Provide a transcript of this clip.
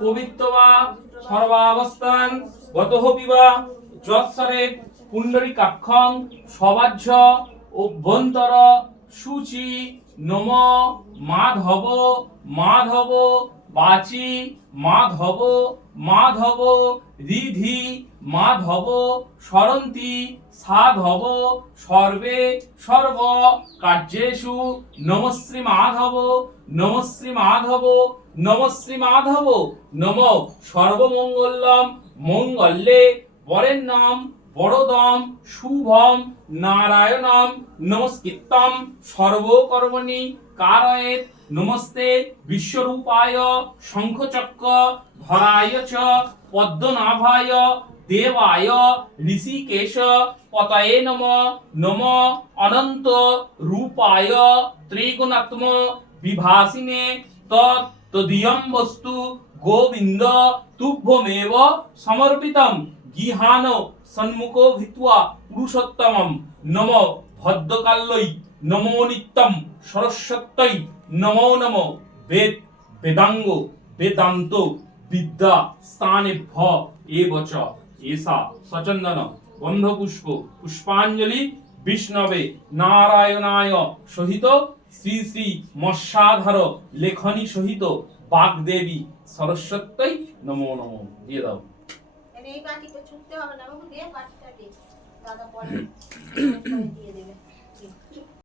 পবিত্র বা সর্বাবস্থান গতঃ পিবা যৎসরে পুণ্ডরীকাক্ষং সবাহ্য অভ্যন্তর শুচি নম মাধব মাধব বাচি মাধব মাধব রিধি মাধব সরন্তি সাধব সর্বে সর্ব কার্যেষু নমশ্রী মাধব নমশ্রী মাধব নমশ্রী মাধব নম সর্বমঙ্গলম মঙ্গলে বরেণ্যম বরদম শুভম নারায়ণম নমস্কৃত্যম সর্বকর্মণি কারয়েত নমস্তে বিশ্বরূপায় শঙ্খচক্র ধরায় চ পদ্মনাভায় দেবায় ঋষিকেশ পতয়ে নম নম অনন্ত রূপায় ত্রিগুণাত্ম বিভাসিনে তদীয়ম বস্তু গোবিন্দ তুভ্যমেব সমর্পিতম গৃহান সন্মুখো ভিত্বা পুরুষোত্তমম নম ভদ্রকাল্যৈ নমো নিত্যম সরস্বত্যৈ নমো নমো বেদ বেদাঙ্গ বেদান্ত বিদ্যা স্থানেভ্য এবচ এষা সচন্দন গন্ধপুষ্প পুষ্পাঞ্জলি বিষ্ণবে নারায়ণায় সহিত শ্রী শ্রী মৎস্যাধর লেখনী সহিত বাগদেবী সরস্বত্যৈ নমো নমো দিয়ে দাও। এই বাটিটা ছুঁতে হবে না, বাবু দিয়ে বাটিটা দে, দাদা পরে দিয়ে দেবে।